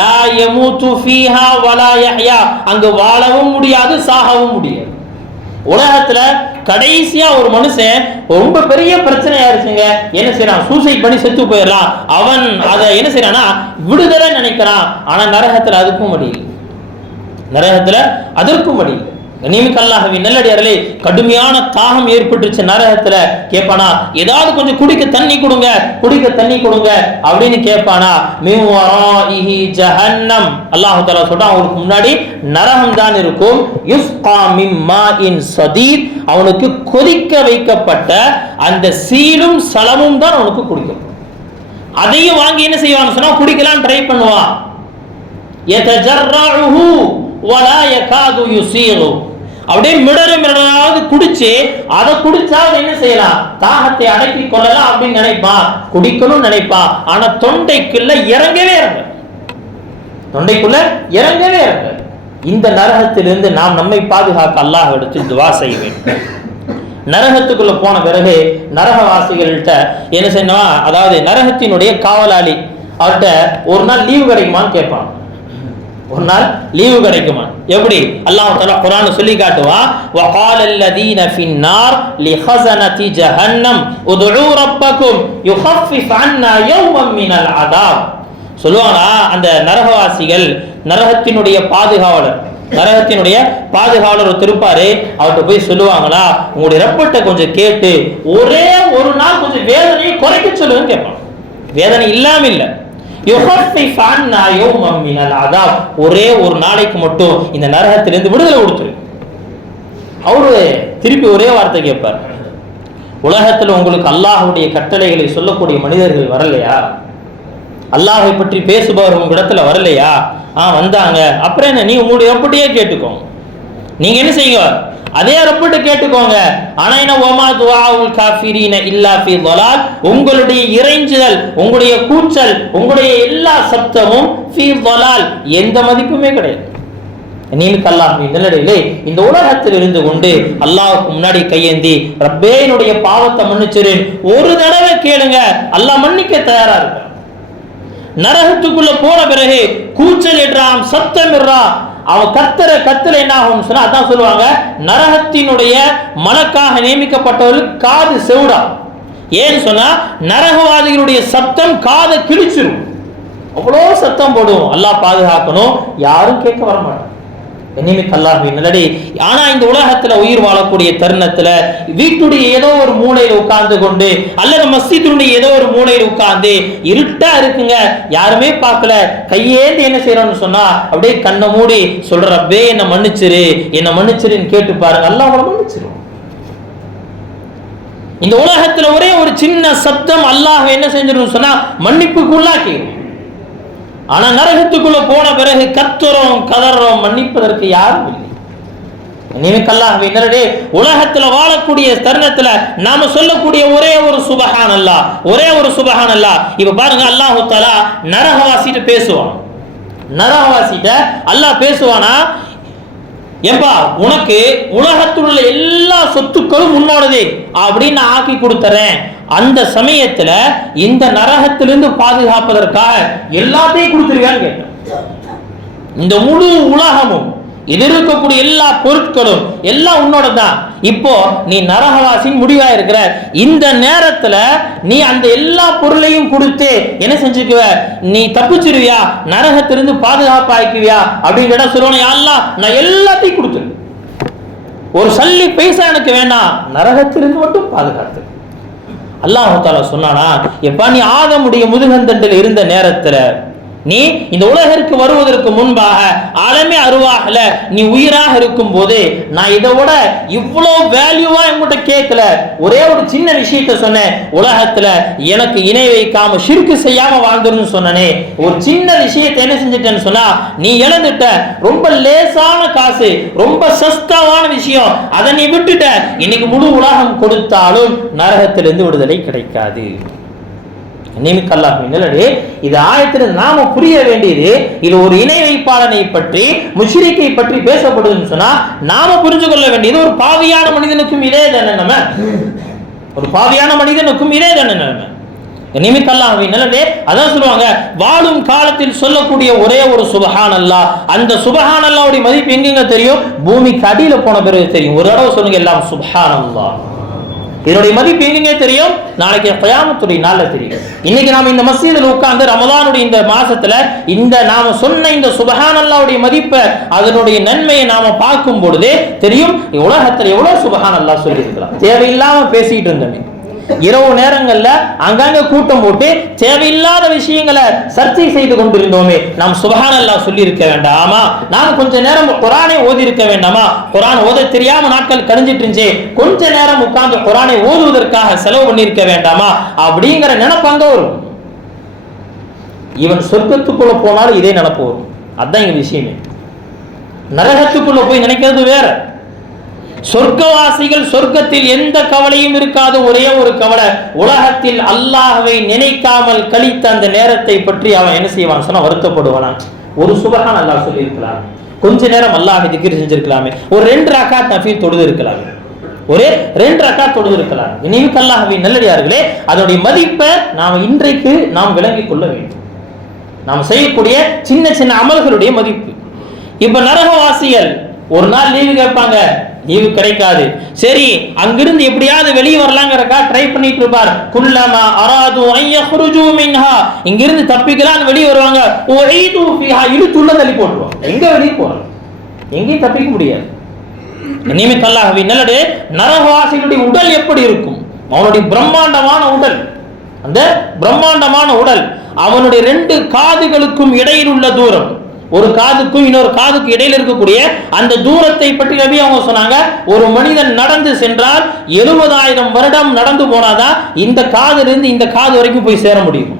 லா யமூது ஃபீஹா வலா யஹ்யா. அங்கு வாழவும் முடியாது, சாகவும் முடியாது. உலகத்துல கடைசியா ஒரு மனுஷன் ரொம்ப பெரிய பிரச்சனை ஆயிருச்சுங்க, என்ன செய்யறான்? சூசைட் பண்ணி செத்து போயிடலாம். அவன் அதை என்ன செய்யறானா விடுதலை நினைக்கிறான். ஆனா நரகத்துல அதுக்கும் முடியல. நரகத்துல அதற்கும் முடியல. நிமிக் அல்லாஹ்வின் நல்லடியார்களே, கடுமையான தாகம் ஏற்பட்டுச்சு நரகத்துல. கேட்பானா, ஏதாவது கொஞ்சம் குடிக்க தண்ணி கொடுங்க, குடிக்க தண்ணி கொடுங்க அப்படின்னு கேட்பானா? மின் வராஇஹி ஜஹன்னம். அல்லாஹ் தஆலா சொல்றான், அவனுக்கு முன்னாடி நரகம் தான் இருக்கும். யுஸ்கா மின் மாஇன் ஸதீத். அவனுக்கு கொதிக்க வைக்கப்பட்ட அந்த சீலும் சலமும் தான் அவனுக்கு குடிக்கும். அதையும் வாங்கி என்ன செய்வான்னு சொன்னா குடிக்கலாம் ட்ரை பண்ணுவான். யதஜர்ரஉஹு வலா யகாது யுஸீரு. அப்படியே மிடராவது குடிச்சு அதை குடிச்சா என்ன செய்யலாம்? தாகத்தை அடக்கி கொள்ளலாம் அப்படின்னு நினைப்பான், குடிக்கணும்னு நினைப்பான். ஆனா தொண்டைக்குள்ள இறங்கவே தொண்டைக்குள்ள இறங்கவே இறங்க. இந்த நரகத்திலிருந்து நாம் நம்மை பாதுகாக்க அல்லாஹ் இடத்தில் துவா செய்ய வேண்டும். நரகத்துக்குள்ள போன பிறகு நரகவாசிகள்கிட்ட என்ன செய்யணும்? அதாவது நரகத்தினுடைய காவலாளி அவர்கிட்ட ஒரு நாள் லீவு கிடைக்குமான்னு கேட்பான். ஒரு நாள் லீவு கிடைக்குமா? எப்படி? அல்லாஹ் தஆலா குர்ஆன்ல சொல்லி காட்டுவான், வகால அல்லதீன ஃபின்னார் லிஹஸனதி ஜஹன்னம் உதுஉ ரப்பக்கும் யுகஃபிஃப் அன்னா யௌமன் மினல் அதாப். சொல்லுவானா அந்த நரகவாசிகள், நரகத்தினுடைய பாதுகாவலர், நரகத்தினுடைய பாதுகாவலர் திருப்பாரு, அவர்கிட்ட போய் சொல்லுவாங்களா, உங்களுடைய ரப்பட்ட கொஞ்சம் கேட்டு ஒரே ஒரு நாள் கொஞ்சம் வேதனையை குறைக்க சொல்லுன்னு கேட்பான். வேதனை இல்லாம இல்ல, ஒரே ஒரு நாளைக்கு மட்டும் இந்த நரகத்திலிருந்து விடுதலை கொடுத்துரு. அவரு திருப்பி ஒரே வார்த்தை கேட்பார், உலகத்தில் உங்களுக்கு அல்லாஹ்வுடைய கட்டளைகளை சொல்லக்கூடிய மனிதர்கள் வரலையா? அல்லாஹை பற்றி பேசுபவர் உங்க இடத்துல வரலையா? வந்தாங்க. அப்புறம் என்ன, நீ உங்களுடைய ரப்பட்டையே கேட்டுக்கோ. நீங்க என்ன செய்யுங்க, அதே ரப்பட்டு கேட்டுக்கோங்க. ஆனா என்ன, வமா துஆஉல் காஃபிரீன இல்லா ஃபீ ضلال. உங்களுடைய இறைஞ்சுதல், உங்களுடைய கூச்சல், உங்களுடைய எல்லா சப்தமும் ஃபீ ضلال, எந்த மதிப்புமே கிடையாது. நீனுக்கு அல்லாஹ்வின் நல்லடியிலே இந்த உலகத்தில் இருந்து கொண்டு அல்லாஹ்வுக்கு முன்னாடி கையேந்தி, ரப்பே என்னுடைய பாவத்தை மன்னிச்சிரு ஒரு தடவை கேளுங்க, அல்லாஹ் மன்னிக்க தயாரா இருக்க. நரகத்துக்குள்ள போன பிறகு கூச்சல் இடுறான், சத்தம் இடுறான், அவன் கத்தல என்ன ஆகும் சொன்னா, அதான் சொல்லுவாங்க, நரகத்தினுடைய மலக்காக நியமிக்கப்பட்டவர்களுக்கு காது செவிடா. ஏன்னு சொன்னா நரகவாதிகளுடைய சத்தம் காதை கிழிச்சிரும், அவ்வளோ சத்தம் போடும். அல்லாஹ் பாதுகாக்கணும், யாரும் கேட்க வர மாட்டாங்க. நல்லடி. ஆனா இந்த உலகத்துல உயிர் வாழக்கூடிய தருணத்துல வீட்டுடைய ஏதோ ஒரு மூலையில உட்கார்ந்து கொண்டு அல்லது மஸ்ஜிதுடைய ஏதோ ஒரு மூலையில உட்கார்ந்து இருட்டா இருக்குங்க, யாருமே பார்க்கல, கையேந்து என்ன செய்யறோம்னு சொன்னா அப்படியே கண்ணை மூடி சொல்ற, ரப்பே என்ன மன்னிச்சிரு, என்ன மன்னிச்சிருன்னு கேட்டு பாருங்க, அல்லாஹ் அவரை மன்னிச்சிரும். இந்த உலகத்துல ஒரே ஒரு சின்ன சப்தம் அல்லாஹ் என்ன செஞ்சிடும் சொன்னா மன்னிப்புக்குள்ளாக்கி. ஆனா நரகத்துக்குள்ள போன பிறகு கத்துறோம் கதறோம், மன்னிப்பதற்கு யாரும் இல்லை. உலகத்துல வாழக்கூடிய தருணத்துல நாம சொல்லக்கூடிய ஒரே ஒரு சுபஹானல்லாஹ், ஒரே ஒரு சுபஹானல்லாஹ். இப்ப பாருங்க, அல்லாஹ் தஆலா நரகவாசிட்ட பேசுவான். நரகவாசிட்ட அல்லாஹ் பேசுவானா, ஏம்பா உனக்கு உலகத்தில் உள்ள எல்லா சொத்துக்களும் உன்னோடதே அப்படின்னு ஆக்கி கொடுத்துறேன். அந்த சமயத்துல இந்த நரகத்திலிருந்து பாதுகாப்பதற்காக எல்லாத்தையும் கொடுத்துருவியான்னு கேட்டேன். இந்த முழு உலகமும் இது இருக்கக்கூடிய எல்லா பொருட்களும் எல்லாம் உன்னோட தான். இப்போ நீ நரகவாசின் முடிவா இருக்கிற இந்த நேரத்துல நீ அந்த எல்லா பொருளையும் கொடுத்து என்ன செஞ்சுக்குவ, நீ தப்பிச்சிருவியா, நரகத்திலிருந்து பாதுகாப்பு ஆயிக்குவியா அப்படின்னு கேட்டா சொல்லுவானே, யா அல்லாஹ் நான் எல்லாத்தையும் கொடுத்துரு, ஒரு சல்லி பைசா எனக்கு வேண்டாம், நரகத்திலிருந்து மட்டும் பாதுகாத்து. அல்லாஹ் தஆலா சொன்னானா, எப்பா நீ ஆதமுடைய முதுகந்தண்டில் இருந்த நேரத்துல நீ இந்த உலகிற்கு வருவதற்கு முன்பாக ஆலமே அருவாகல நீ உயிராக இருக்கும் போது நான் இதை விட இவ்வளவு வேல்யூவா என்கிட்ட கேட்கல, ஒரே ஒரு சின்ன விஷயத்த சொன்னேன், உலகத்துல எனக்கு இணை வைக்காம ஷிர்க் செய்யாம வாழ்ந்துருன்னு சொன்னனே, ஒரு சின்ன விஷயத்தை என்ன செஞ்சிட்டேன்னு சொன்னா நீ இழந்துட்ட. ரொம்ப லேசான காசு, ரொம்ப சஸ்தாவான விஷயம், அதை நீ விட்டுட்ட. இன்னைக்கு முழு உலகம் கொடுத்தாலும் நரகத்திலிருந்து விடுதலை கிடைக்காது. இது ஆயத்தில் நாம புரிய வேண்டியது, இது ஒரு இணை வைப்பாளனை பற்றி முஷ்ரிக்கை பற்றி பேசப்படுதுன்னு சொன்னா நாம புரிஞ்சு கொள்ள வேண்டியது, ஒரு பாவியான மனிதனுக்கும் இதே தண்டனை, ஒரு பாவியான மனிதனுக்கும் இதே தண்டனை. அதான் சொல்லுவாங்க, வாழும் காலத்தில் சொல்லக்கூடிய ஒரே ஒரு சுபஹானல்லாஹ். அந்த சுபஹானல்லாஹ்வுடைய மதிப்பு எங்கெங்க தெரியும்? பூமிக்கு அடியில போன பிறகு தெரியும். ஒரு தடவை சொல்லுங்க எல்லாம் சுப்ஹானல்லாஹ். இதனுடைய மதிப்பு எங்கெங்க தெரியும்? நாளைக்கு கியாமத்துடைய நாள்ல தெரியும். இன்னைக்கு நாம இந்த மஸ்ஜிதில் உட்கார்ந்து ரமலானுடைய இந்த மாசத்துல இந்த நாம சொன்ன இந்த சுப்ஹானல்லாஹ்வுடைய மதிப்பை, அதனுடைய நன்மையை நாம பார்க்கும் பொழுதே தெரியும் உலகத்துல எவ்வளவு சுப்ஹானல்லாஹ் சொல்லி இருக்கலாம். தேவையில்லாம பேசிட்டு இருந்தோமே, இரவு நேரங்கள்ல அங்கங்க கூட்டம் போட்டு தேவையில்லாத விஷயங்களை சர்ச்சை செய்து கொண்டிருந்தோமே, நாம் சுப்ஹானல்லாஹ் சொல்லி இருக்க வேண்டாமா? நாம் கொஞ்ச நேரம் குர்ஆனை ஓதி இருக்க வேண்டாமா? குர்ஆன் ஓத தெரியாம நாட்கள் கழிஞ்சிட்டு இருந்துச்சு, கொஞ்ச நேரம் உட்கார்ந்து குர்ஆனை ஓதுவதற்காக செலவு பண்ணிருக்க வேண்டாமா அப்படிங்கிற நினைப்பாங்க வரும். இவன் சொர்க்கத்துக்குள்ள போனாலும் இதே நினைப்பு வரும். அதுதான் இங்க விஷயமே. நரகத்துக்குள்ள போய் நினைக்கிறது வேற. சொர்க்கவாசிகள் சொர்க்கத்தில் எந்த கவலையும் இருக்காது, ஒரே ஒரு கவலை, உலகத்தில் அல்லாஹ்வை நினைக்காமல் கழித்த அந்த நேரத்தை பற்றி அவன் என்ன செய்வான் சொன்னா வருத்தப்படுவான். ஒரு சுபஹான் அல்லாஹ் சொல்லி இருக்கலாம், கொஞ்ச நேரம் அல்லாஹ் திக்ர் செஞ்சிருக்கலாமே, ஒரு 2 ரக்காத் நஃபில் தொழுது இருக்கலாமே, ஒரே 2 ரக்காத் தொழுது இருக்கலாம். இனியும் அல்லாஹ்வின் நல்லடியார்களே, அதனுடைய மதிப்பை நாம் இன்றைக்கு நாம் விளங்கிக் கொள்ள வேண்டும். நாம் செய்யக்கூடிய சின்ன சின்ன அமல்களுடைய மதிப்பு. இப்ப நரகவாசிகள் ஒரு நாள் லீவு கேட்பாங்க, லீவு கிடைக்காது. சரி, அங்கிருந்து எப்படியாவது வெளியே வரலாங்கிறக்கா ட்ரை பண்ணிட்டு இருப்பார். குல்லமா அராது அன் யக்ருஜு மின்ஹா, இங்கிருந்து தப்பிக்கலாம் வெளியே வருவாங்க, உஈது ஃபீஹா, இழுத்துள்ள தள்ளி போடுவாங்க. எங்க வெளியே போறாங்க? எங்கேயும் தப்பிக்க முடியாது. நிமித் அல்லாஹ்வின் நல்லதே, நரகவாசிகளுடைய உடல் எப்படி இருக்கும்? அவனுடைய பிரம்மாண்டமான உடல், அந்த பிரம்மாண்டமான உடல், அவனுடைய 2 காதுகளுக்கும் இடையில் உள்ள தூரம், ஒரு காதுக்கும் இன்னொரு காதுக்கு இடையில இருக்கக்கூடிய அந்த தூரத்தை பற்றி நபி அவங்க சொன்னாங்க, ஒரு மனிதன் நடந்து சென்றால் 70,000 வருடம் நடந்து போனாதான் இந்த காதுல இருந்து இந்த காது வரைக்கும் போய் சேர முடியும்.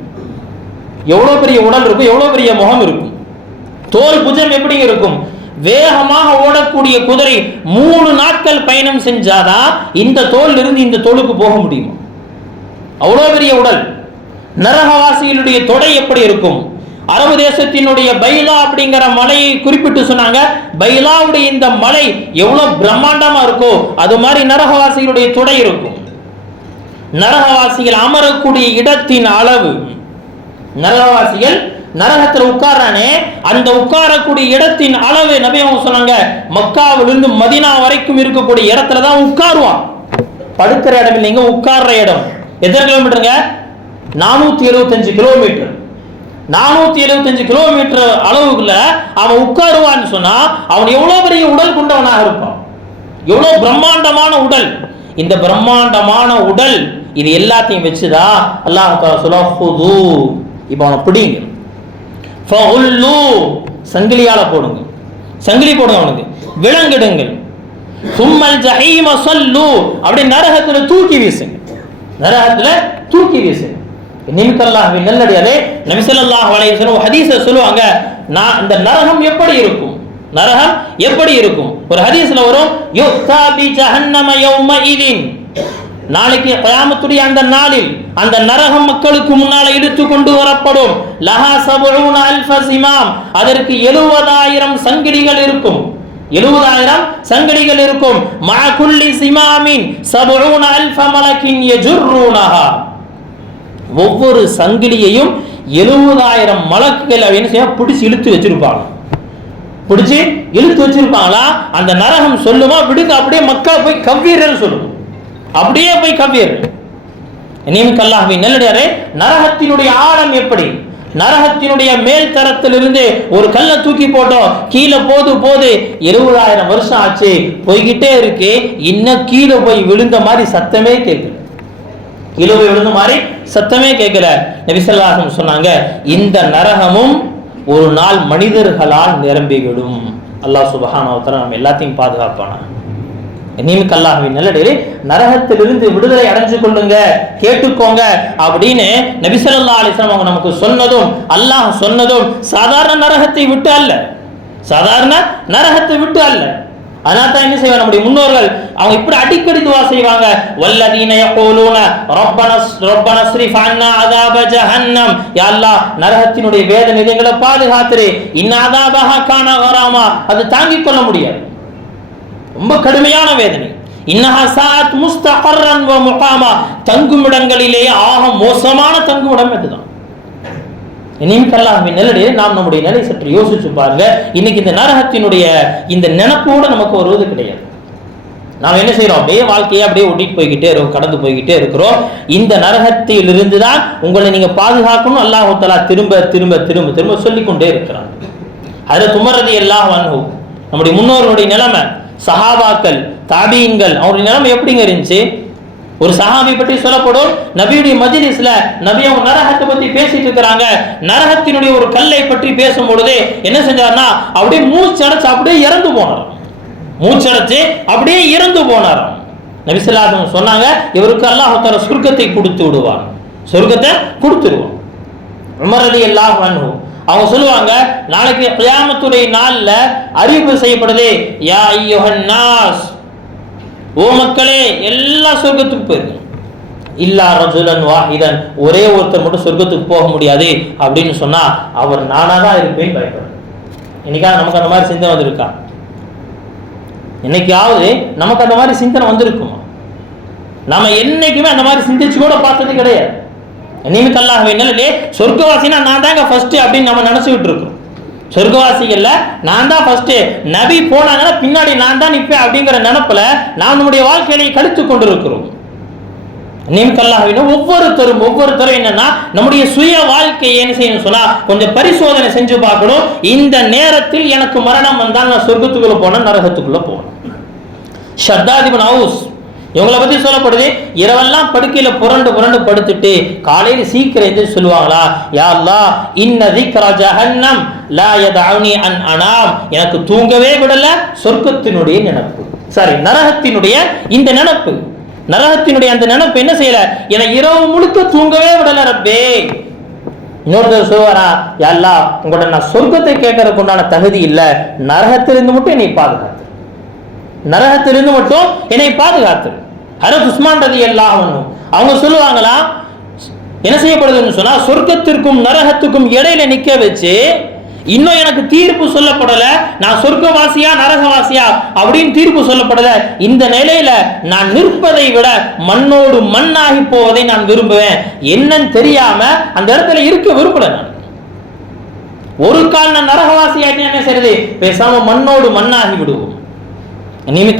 எவ்வளவு பெரிய உடல் இருக்கும், எவ்வளவு பெரிய முகம் இருக்கும், தோல் புஜம் எப்படி இருக்கும். வேகமாக ஓடக்கூடிய குதிரை 3 நாட்கள் பயணம் செஞ்சாதான் இந்த தோல் இருந்து இந்த தோலுக்கு போக முடியும். அவ்வளவு பெரிய உடல். நரகவாசிகளுடைய தொடை எப்படி இருக்கும்? அரபு தேசத்தினுடைய பைலா அப்படிங்கிற மலையை குறிப்பிட்டு சொன்னாங்க, பைலாவுடைய இந்த மலை எவ்வளவு பிரம்மாண்டமா இருக்கோ அது மாதிரி நரகவாசிகளுடைய தொடை இருக்கும். நரகவாசிகள் அமரக்கூடிய இடத்தின் அளவு, நரகவாசிகள் நரகத்தில் உட்காரானே அந்த உட்காரக்கூடிய இடத்தின் அளவு நபி அவங்க சொன்னாங்க, மக்காவிலிருந்து மதீனா வரைக்கும் இருக்கக்கூடிய இடத்துல தான் உட்காருவான். படுக்கிற இடம் இல்லைங்க, உட்கார்ற இடம். எத்தனை கிலோமீட்டருங்க? 475 கிலோமீட்டர். 475 கிலோமீட்டர் அளவுக்குள்ள அவன் உட்காருவான்னு சொன்னா அவன் எவ்வளவு பெரிய உடல் கொண்டவனாக இருப்பான், எவ்வளவு பிரம்மாண்டமான உடல். இந்த பிரம்மாண்டமான உடல் இது எல்லாத்தையும் வச்சுதான் அல்லாஹ் தஆலா சொல்லுது, இப்போ அவனை பிடிங்க, ஃபஉல்லு, சங்கிலியால போடுங்க, சங்கிலி போடுங்க அவனுக்கு, விலங்கிடுங்கள், சும்மல் ஜஹீம ஸல்லு, அப்படி நரகத்துல தூக்கி வீசுங்க. நரகத்துல தூக்கி வீசு. நிமித்தல்லாஹ்வின் நல்லடியாரே, நபி ஸல்லல்லாஹு அலைஹி வஸல்லம் ஹதீஸ்ல சொல்லுவாங்க, நான் இந்த நரகம் எப்படி இருக்கும், நரகம் எப்படி இருக்கும். ஒரு ஹதீஸ்ல வரும், யுக்தா பி ஜஹன்னம யௌமஇதின், நாளைக்கு கியாமத்துடைய அந்த நாளில் அந்த நரகம் மக்களுக்கு முன்னால இழுத்து கொண்டு வரப்படும். லஹா 70000 சிமாம், அதற்கு 70000 சங்கிலிகள் இருக்கும். 70000 சங்கிலிகள் இருக்கும். மா குல்லி சிமாமின் 70000 மலக்கின் யஜுர்ரூனஹா, ஒவ்வொரு சங்கிலியையும் 70000 மலக்குகள் என்ன செய்ய பிடிச்சி இழுத்து வச்சிருப்பாங்க. பிடிச்சி இழுத்து வச்சிருப்பாங்களா? அந்த நரகம் சொல்லுமா, விடுங்க அப்படியே மக்களை போய் கவ்வீரன்னு சொல்லுவோம், அப்படியே போய் கவ்வீர். அல்லாஹ்வின் நல்லடியாரே, நரகத்தினுடைய ஆழம் எப்படி? நரகத்தினுடைய மேல் தரத்திலிருந்து ஒரு கல்லை தூக்கி போட்டோம், கீழே போது 70000 வருஷம் ஆச்சு, போய்கிட்டே இருக்கு, இன்னும் கீழே போய் விழுந்த மாதிரி சத்தமே கேட்கல. கீழே போய் விழுந்த மாதிரி சத்தமே கேட்கல. நபி ஸல்லல்லாஹு அலைஹி வஸல்லம் சொன்னாங்க, இந்த நரகமும் ஒரு நாள் மனிதர்களால் நிரம்பிவிடும். அல்லாஹ் சுப்ஹானஹு வ தஆலா நம்ம எல்லாத்தையும் பாதுகாப்பானா. அல்லாஹ்வின் நல்லடியாரே, நரகத்திலிருந்து விடுதலை அடைஞ்சு கொள்ளுங்க, கேட்டுக்கோங்க அப்படின்னு நபி ஸல்லல்லாஹு அலைஹி வஸல்லம் அவங்க நமக்கு சொன்னதும், அல்லாஹ் சொன்னதும் சாதாரண நரகத்தை விட்டு அல்ல, சாதாரண நரகத்தை விட்டு அல்ல. அதனால தான் என்ன செய்வாங்க நம்முடைய முன்னோர்கள், அவங்க இப்படி அடிக்கடி துஆ செய்வாங்க, வல்லதீன யகூலூன ரப்பனா ஸ்ரிஃப் அன்னா அஸாப ஜஹன்னம், யா அல்லாஹ் நரகத்தினுடைய வேதனை எங்களை பாதுகாத்துரு, இன் அஸாபஹா கான கராமா, அது தாங்கிக் கொள்ள முடியாது, ரொம்ப கடுமையான வேதனை. இன்னஹா சாஅத் முஸ்தகர்ரன் வ முகாமா, தங்குமிடங்களிலேயே ஆக மோசமான தங்குமிடம் இதுதான். அல்லாஹ்வின் நல்லடியாரே, நாம் நம்முடைய நிலை சற்று யோசிச்சு பாருங்க. இன்னைக்கு இந்த நரகத்தினுடைய இந்த நினைப்போடு நமக்கு வருவது கிடையாது. நாம் என்ன செய்யறோம், அப்படியே வாழ்க்கையை அப்படியே ஒட்டிட்டு போய்கிட்டே இருக்கோம், கடந்து போய்கிட்டே இருக்கிறோம். இந்த நரகத்திலிருந்து தான் உங்களை நீங்க பாதுகாக்கணும் அல்லாஹ் தஆலா திரும்ப திரும்ப திரும்ப திரும்ப சொல்லிக்கொண்டே இருக்கிறான். ஹஜ்ரத் உமர் ரலியல்லாஹு அன்ஹு, நம்முடைய முன்னோர்களுடைய நிலைமை, சஹாபாக்கள், தாபீன்கள், அவருடைய நிலைமை எப்படிங்க இருந்துச்சு? ஒரு சஹாபி பற்றி சொல்லப்படும், நபியுடைய மஜ்லிஸ்ல நபி அவங்க நரகத்தை பத்தி பேசிட்டு இருக்கிறாங்க. நரகத்தினுடைய ஒரு கல்லை பற்றி பேசும் பொழுது என்ன செஞ்சார்னா, அப்படியே மூச்சடைச்சு அப்படியே இறந்து போனார். மூச்சடைச்சு அப்படியே இறந்து போனார். நபி ஸல்லல்லாஹு அலைஹி வஸல்லம் சொன்னாங்க, இவருக்கு அல்லாஹ் தஆலா சொர்க்கத்தை கொடுத்து விடுவான், சொர்க்கத்தை கொடுத்துருவான். உமர் ரலியல்லாஹு அன்ஹு அவங்க சொல்லுவாங்க, நாளைக்கு கியாமத்துடைய நாள்ல அறிவிப்பு செய்யப்படுது, யா அய்யுஹன் நாஸ், ஓ மக்களே எல்லா சொர்க்கத்துக்கு போயிருக்கு, இல்லா ரஜுலன் வாஹிதன், ஒரே ஒருத்தர் மட்டும் சொர்க்கத்துக்கு போக முடியாது அப்படின்னு சொன்னா அவர் நானா தான் இருப்பேன்னு பயப்படுறேன். இன்னைக்காவது நமக்கு அந்த மாதிரி சிந்தனை வந்திருக்கா? என்னைக்காவது நமக்கு அந்த மாதிரி சிந்தனை வந்திருக்குமா? நாம என்னைக்குமே அந்த மாதிரி சிந்திச்சு கூட பார்த்தது கிடையாது. அல்லாஹ்வின் நல்லடியாரே, சொர்க்கவாசினா நான் தாங்க ஃபர்ஸ்ட் அப்படின்னு நம்ம நினைச்சுக்கிட்டு இருக்கோம். சொர்க்கவாசிகள்ல நான் தான் ஃபர்ஸ்ட், நபி போனாங்கன்னா பின்னாடி நான் தான் நிற்பேன் அப்படிங்கிற நினைப்புல நாம் நம்முடைய வாழ்க்கையை கழித்து கொண்டிருக்கிறோம். அல்லாஹ்வின் ஒவ்வொருத்தரும் என்னன்னா நம்முடைய சுய வாழ்க்கையை என்ன செய்யணும் சொன்னா கொஞ்சம் பரிசோதனை செஞ்சு பார்க்கணும். இந்த நேரத்தில் எனக்கு மரணம் வந்தால் நான் சொர்க்கத்துக்குள்ள போனேன், நரகத்துக்குள்ள போனேன். ஷத்தாத் இப்னு அவுஸ் இவங்களை பத்தி சொல்லப்படுது, இரவெல்லாம் படுக்கையில புரண்டு புரண்டு படுத்துட்டு காலையில சீக்கிரம் எந்திரிச்சு சொல்லுவாங்களா, யா அல்லாஹ் இன்ன திக்ரா ஜஹன்னம் லா யதஉனி அன் அனாம், எனக்கு தூங்கவே விடல சொர்க்கத்தினுடைய நினைப்பு, சாரி நரகத்தினுடைய இந்த நினைப்பு, நரகத்தினுடைய அந்த நினைப்பு என்ன செய்யல, என இரவு முழுக்க தூங்கவே விடல ரப்பே. இன்னொருத்தர் சொல்லுவாரா, யா அல்லாஹ் உங்கள்ட்ட நான் சொர்க்கத்தை கேட்கறதுக்கு உண்டான தகுதி இல்ல, நரகத்திலிருந்து மட்டும் என்னை பாதுகாத்து, நரகத்திலிருந்து மட்டும் என்னை பாதுகாத்து. ஹஜ்ரத் உஸ்மான் ரலியல்லாஹு அன்ஹு அவங்க சொல்லுவாங்களா, என்ன செய்யப்படுதுன்னு சொன்னா, சொர்க்கத்திற்கும் நரகத்துக்கும் இடையில நிக்க வச்சு இன்னும் எனக்கு தீர்ப்பு சொல்லப்படல, நான் சொர்க்கவாசியா நரகவாசியா அப்படின்னு தீர்ப்பு சொல்லப்படல, இந்த நிலையில நான் நிற்பதை விட மண்ணோடு மண்ணாகி போவதை நான் விரும்புவேன், என்னன்னு தெரியாம அந்த இடத்துல இருக்க விரும்பல. நான் ஒரு கால் நான் நரகவாசியா என்ன செய்யறது, பேசாம மண்ணோடு மண்ணாகி விடுவோம்.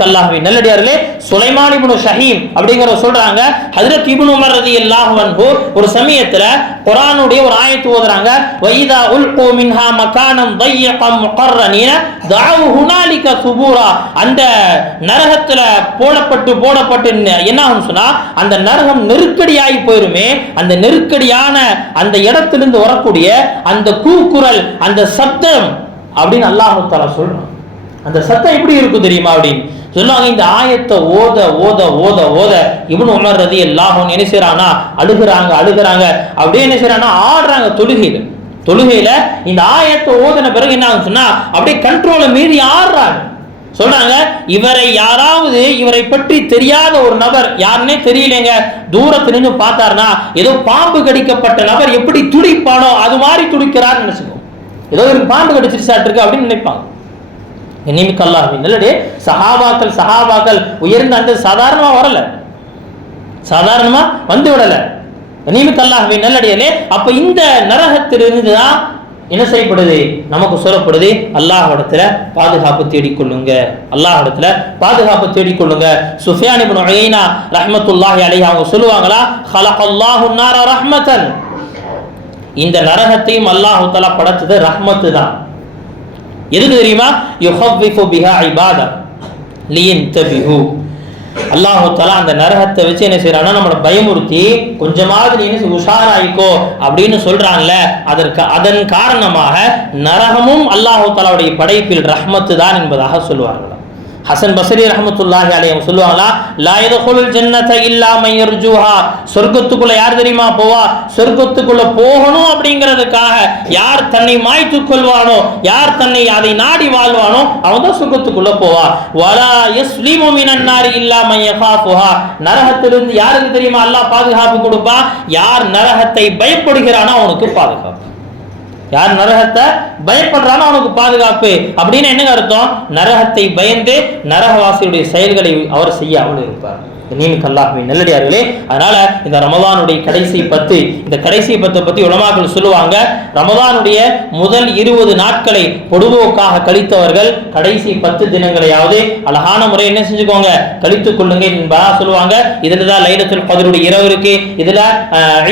அல்லாஹ்வின் நல்லடியார்களே, சுலைமான் இப்னு ஷஹீம் அப்படிங்கறவர் சொல்றாங்க, ஹஜ்ரத் இப்னு உமர் ரலியல்லாஹு அன்ஹு ஒரு சமயத்துல குர்ஆனுடைய ஒரு ஆயத்து ஓதுறாங்க, வைதா உல்கு மின்ஹா மகானம் ضيقا முகர்ரனீன தஅவு ஹுனாலிக சுபூரா, அந்த நரகத்துல போடப்பட்டு என்ன ஆகும் சொன்னா அந்த நரகம் நெருக்கடியாகி போயிருமே, அந்த நெருக்கடியான அந்த இடத்திலிருந்து வரக்கூடிய அந்த கூக்குரல், அந்த சத்தம் அப்படின்னு அல்லாஹ் தஆலா சொல்றான். அந்த சத்தம் எப்படி இருக்கும் தெரியுமா அப்படின்னு சொல்லுவாங்க இந்த ஆயத்தை ஓத ஓத ஓத ஓத இப்னு உமர் ரலியல்லாஹு அன்ஹு என்ன செய்றானா அழுகுறாங்க அப்படியே என்ன செய்றானா ஆடுறாங்க தொழுகையில இந்த ஆயத்தை ஓதின பிறகு என்ன ஆகும் சொன்னா அப்படியே கண்ட்ரோலை மீறி ஆடுறாங்க. சொல்றாங்க இவரை யாராவது இவரை பற்றி தெரியாத ஒரு நபர் யாருன்னே தெரியலங்க தூரத்திலிருந்து பார்த்தாருன்னா ஏதோ பாம்பு கடிக்கப்பட்ட நபர் எப்படி துடிப்பானோ அது மாதிரி துடிக்கிறார் நினைச்சுக்கோ. ஏதோ ஒரு பாம்பு கடிச்சிருச்சாட்டிருக்கு அப்படின்னு நினைப்பாங்க. நிமிக்க அல்லாஹ்வின் நல்லடியே சஹாபாக்கள் உயர்ந்த அந்த சாதாரணமா வரல, சாதாரணமா வந்து விடல. நிமிக்க அல்லாஹ்வின் நல்லடியே அப்ப இந்த நரகத்திலிருந்து தான் என்ன செய்யப்படுது நமக்கு சொல்லப்படுது அல்லாஹ்விடத்துல பாதுகாப்பு தேடிக்கொள்ளுங்க, அல்லாஹ்விடத்துல பாதுகாப்பு தேடிக்கொள்ளுங்க. சுஃபியான் இப்னு உயைனா ரஹ்மத்துல்லாஹி அலைஹி அவங்க சொல்லுவாங்களா ஹலகல்லாஹு நார ரஹ்மத்தன், இந்த நரகத்தையும் அல்லாஹ் தஆலா படைச்சது ரஹ்மத்து தான். எதுக்கு தெரியுமா? யுஹவ்விஃபு பிஹா இபாதா லியன்தபிஹு, அல்லாஹ் தஆலா அந்த நரகத்தை வச்சு என்ன செய்யறானா நம்மளை பயமுறுத்தி கொஞ்சமாவது நீ என்ன உஷாராயிக்கோ அப்படின்னு சொல்றான்ல. அதன் காரணமாக நரகமும் அல்லாஹ் தஆலாவுடைய படைப்பில் ரஹ்மத்து தான் என்பதாக சொல்வார்கள். ஹசன் பஸ்ரி ரஹ்மத்துல்லாஹி அலைஹி சொல்லுவாங்களா லா யதுகுல் ஜன்னத இல்லா மன் யர்ஜூஹா, சொர்க்கத்துக்குள்ள யார் தெரியுமா போவா? சொர்க்கத்துக்குள்ள போகணும் அப்படிங்கிறதுக்காக யார் தன்னை மாய்த்துக் கொள்வானோ, யார் தன்னை அதை நாடி வாழ்வானோ அவன் தான் சொர்க்கத்துக்குள்ள போவா. வலா யஸ்லிமு மினன் நாரி இல்லா மன் யகாஃபுஹா, நரகத்திலிருந்து யாருக்கு தெரியுமா அல்லாஹ் பாதுகாப்பு கொடுப்பா? யார் நரகத்தை பயப்படுகிறானோ அவனுக்கு பாதுகாப்பு. யார் நரகத்தை பயப்படுறானோ அவனுக்கு பாதுகாப்பு அப்படின்னு என்ன அர்த்தம்? நரகத்தை பயந்து நரகவாசியுடைய செயல்களை அவர் செய்யாமல் இருப்பார். அல்லாஹ்வின் நல்லடியார்களே, அதனால இந்த ரமலானுடைய கடைசி 10, இந்த கடைசி 10 பத்தி உலமாக்கள் சொல்லுவாங்க, ரமலானுடைய முதல் 20 நாட்களை பொதுவோக்காக கழித்தவர்கள் கடைசி 10 தினங்களையாவது அழகான முறை என்ன செஞ்சுக்கோங்க, கழித்துக் கொள்ளுங்க என்பதா சொல்லுவாங்க. இதுலதான் லைலத்துல் கத்ருடைய இரவு இருக்கு. இதுல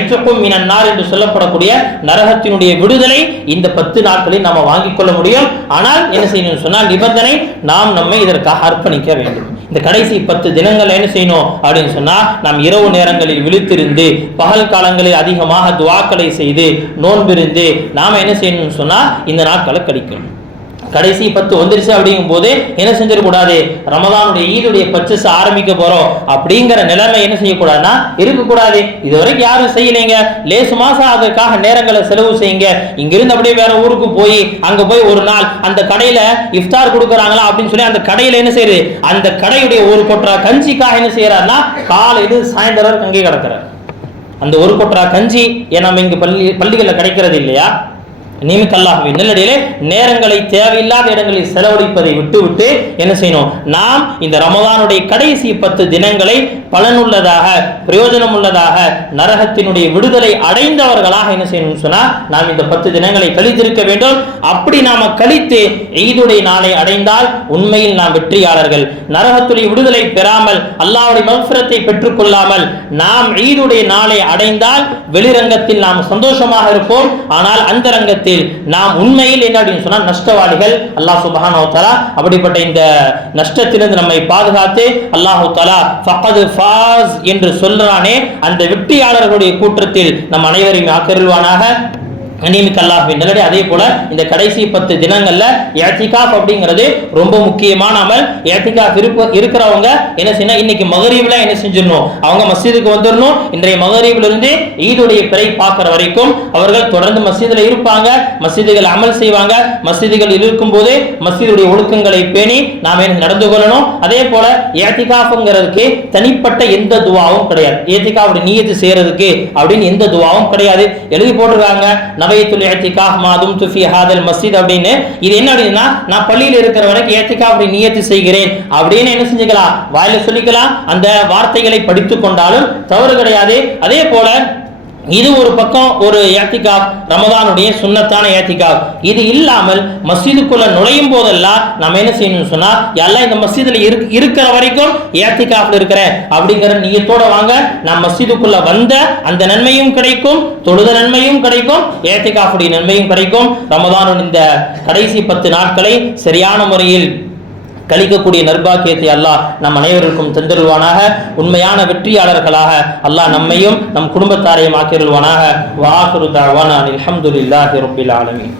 இத்கும் மினன் நார் என்று சொல்லப்படக்கூடிய நரகத்தினுடைய விடுதலை இந்த 10 நாட்களில் நாம வாங்கிக் கொள்ள முடியும். ஆனால் என்ன செய்யணும் சொன்னால் நிபந்தனை, நாம் நம்மை இதற்காக அர்ப்பணிக்க வேண்டும். இந்த கடைசி 10 தினங்கள் என்ன செய்யணும் அப்படின்னு சொன்னா, நாம் இரவு நேரங்களில் விழித்திருந்து பகல் காலங்களில் அதிகமாக துஆக்களை செய்து நோன்பிருந்து நாம என்ன செய்யணும்னு சொன்னா இந்த நாட்களை கழிக்கணும். கடைசி 10 வந்துருச்சு அப்படிங்கும் போது என்ன செஞ்சிடக்கூடாது, ரமலானுடைய ஈதுடைய பர்ச்சேஸ் ஆரம்பிக்க போறோம் அப்படிங்கிற நிலைமை என்ன செய்யக்கூடாதுன்னா இருக்கக்கூடாது. இதுவரைக்கும் யாரும் செய்யலைங்க, லேசு மாசம் அதற்காக நேரங்களை செலவு செய்யுங்க. இங்கிருந்து அப்படியே வேற ஊருக்கு போய் அங்க போய் ஒரு நாள் அந்த கடையில இஃப்தார் கொடுக்குறாங்களா அப்படின்னு சொல்லி அந்த கடையில என்ன செய்யுது, அந்த கடையுடைய ஒரு கொட்டா கஞ்சிக்காக என்ன செய்யறாருன்னா காலையில சாயந்தரம் அங்கே கிடக்கிறார். அந்த ஒரு கொட்டா கஞ்சி நம்ம இங்க பள்ளிகளில் கிடைக்கிறது இல்லையா? நிமிக்கல்லாஹ்வின் நல்லடியிலே நேரங்களை தேவையில்லாத இடங்களில் செலவழிப்பதை விட்டுவிட்டு என்ன செய்யணும், நாம் இந்த ரமலானுடைய கடைசி 10 தினங்களை பலனுள்ளதாக பிரயோஜனம் உள்ளதாக நரகத்தினுடைய விடுதலை அடைந்தவர்களாக என்ன செய்யணும் சொன்னா நாம் இந்த 10 தினங்களை கழித்திருக்க வேண்டும். அப்படி நாம கழித்து ஈதுடைய நாளை அடைந்தால் உண்மையில் நாம் வெற்றியாளர்கள். நரகத்துடைய விடுதலை பெறாமல் அல்லாஹ்வுடைய மக்ஃபிரத்தை பெற்றுக் கொள்ளாமல் நாம் ஈதுடைய நாளை அடைந்தால் வெளிரங்கத்தில் நாம் சந்தோஷமாக இருப்போம். ஆனால் அந்த ரங்கத்தில் நாம் உண்மையில் என்ன அப்படின்னு சொன்னா நஷ்டவாளிகள். அல்லாஹ் சுப்ஹானஹு வ தஆலா அப்படிப்பட்ட இந்த நஷ்டத்திலிருந்து நம்மை பாதுகாத்து அல்லாஹ் தஆலா ஃபகத் ஃபாஸ் என்று சொல்றானே அந்த வெற்றியாளர்களுடைய கூட்டத்தில் நம் அனைவரையும் ஆக்கிருவானாக. அல்லாஹ்வின் நல்லடி. அதே போல இந்த கடைசி 10 தினங்கள்ல இஅ்திகாஃப் அப்படிங்கிறது ரொம்ப முக்கியமான அமல். இஅ்திகாஃப் இருக்கிறவங்க என்ன செய்யணும், இன்னைக்கு மகரிப்ல என்ன செஞ்சிடணும், அவங்க மஸ்ஜிதுக்கு வந்துடணும். இன்றைய மகரிப்ல இருந்து ஈதுடைய பிறை பார்க்கிற வரைக்கும் அவர்கள் தொடர்ந்து மஸ்ஜிதுல இருப்பாங்க, மஸ்ஜிதுகள் அமல் செய்வாங்க. மஸ்ஜிதுகள் இருக்கும் போது மஸ்ஜிதுடைய ஒழுக்கங்களை பேணி நாம் நடந்து கொள்ளணும். அதே போல இஅ்திகாஃப்ங்கிறதுக்கு தனிப்பட்ட எந்த துஆவும் கிடையாது. இஅ்திகாஃப் நியத்து செய்யறதுக்கு அப்படின்னு எந்த துஆவும் கிடையாது. எழுதி போட்டுருக்காங்க நவைத்துல் இஅ்திகாஃப் மா தும்து ஃபீ ஹாதல் மஸ்ஜித் அப்படின்னு. இது என்ன அப்படின்னா, நான் பள்ளியில் இருக்கிற வரைக்கும் இஅ்திகாஃப் நியத்து செய்கிறேன் அப்படின்னு என்ன செஞ்சுக்கலாம், வாயில சொல்லிக்கலாம். அந்த வார்த்தைகளை படித்துக் கொண்டாலும் தவறு கிடையாது. அதே போல இது ஒரு பக்கம் ஒரு இஅ்திகாஃப், ரமதானுடைய சுன்னத்தான இஅ்திகாஃப். இது இல்லாமல் மஸ்ஜிதுக்குள்ள நுழையும் போதெல்லாம் நம்ம என்ன செய்யணும்னு சொன்னா, எல்லாம் இந்த மஸ்ஜிதுல இருக்கிற வரைக்கும் இஅ்திகாஃப்ல இருக்கிறேன் அப்படிங்கிற நியத்தோட வாங்க. நாம் மஸ்ஜிதுக்குள்ள வந்த அந்த நன்மையும் கிடைக்கும், தொழுத நன்மையும் கிடைக்கும், இஅ்திகாஃபுடைய நன்மையும் கிடைக்கும். ரமதானின் இந்த கடைசி 10 நாட்களை சரியான முறையில் கழிக்கக்கூடிய நற்பாக்கியத்தை அல்லாஹ் நம் அனைவருக்கும் தந்தருள்வானாக. உண்மையான வெற்றியாளர்களாக அல்லாஹ் நம்மையும் நம் குடும்பத்தாரையும் ஆக்கிருள்வானாக. வ ஆகிரு தஅவானா அல்ஹம்துலில்லாஹி ரப்பில் ஆலமீன்.